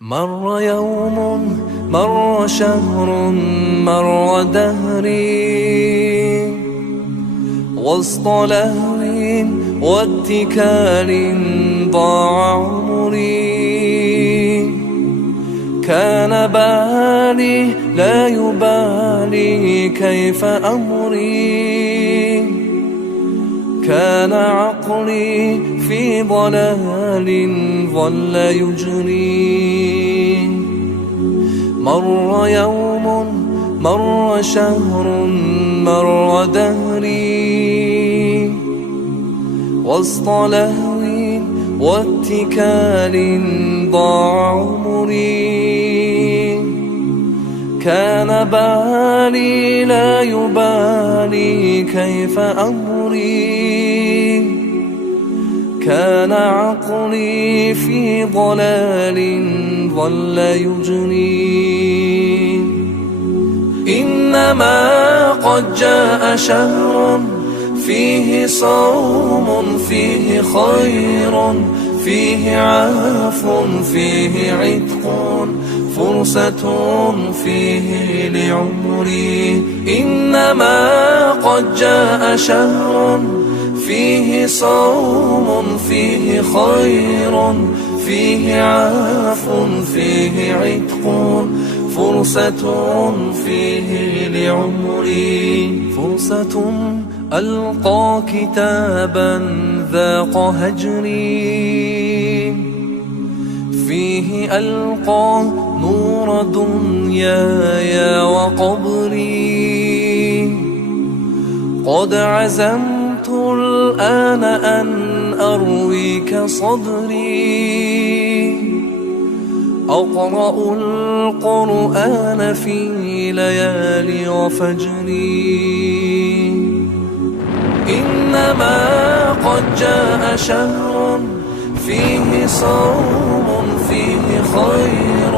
مر يوم، مر شهر، مر دهري وسط لهو واتكال ضاع عمري. كان بالي لا يبالي كيف أمري، كان عقلي في ضلال ظل يجري. مر يوم، مر شهر، مر دهري وسط لهو واتكال ضاع عمري. كان بالي لا يبالي كيف أمري، كان عقلي في ضلال ظل يجري. إنما قد جاء شهر فيه صوم، فيه خير، فيه عفو، فيه عتق، فرصة فيه لعمري. إنما قد جاء شهر فيه صوم، فيه خير، فيه عفو، فيه عتق، فرصة فيه لعمري. فرصة ألقى كتابا ذاق هجري، فيه ألقى نور دنياي وقبري. قد عزمت الآن أن أرويك صدري، أقرأ القرآن في ليالي وفجري. إنما قد جاء شهر فيه صوم، فيه خير،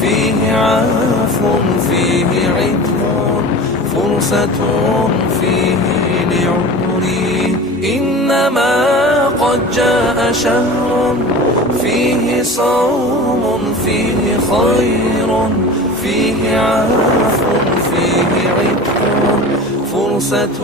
فيه عفو، فيه عتق، فرصة فيه لعمري. إنما قد جاء شهر فيه صوم، فيه خير، فيه عفو، فيه عتق، فرصة